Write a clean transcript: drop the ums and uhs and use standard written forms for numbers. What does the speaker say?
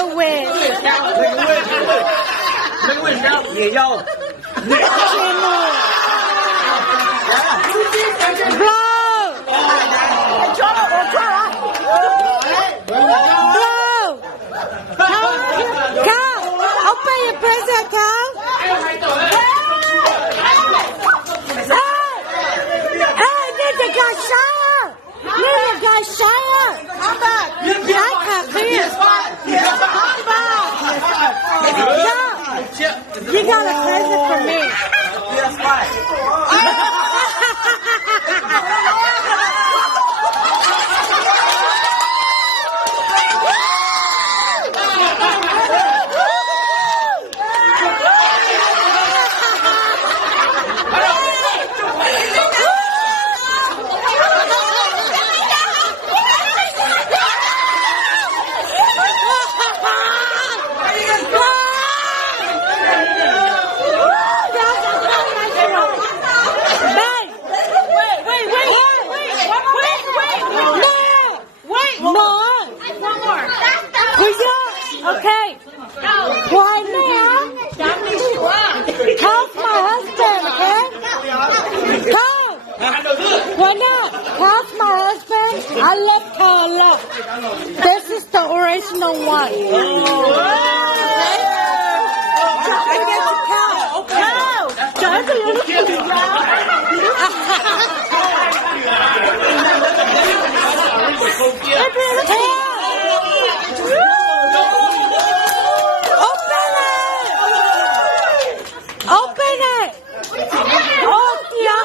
Liquid. Liquid milk 也要。 Blow. Blow. Count. Open your present count. Hey, Nina got shot. Nina got shot. Come back. I can't hear. Come back. You got a present for me. Yes, why? Okay. Why now? Call my husband, okay? Call. Why not? Call my husband. I love Carla. This is the original one. I get the cow. Cow. Open it! Oh, yeah.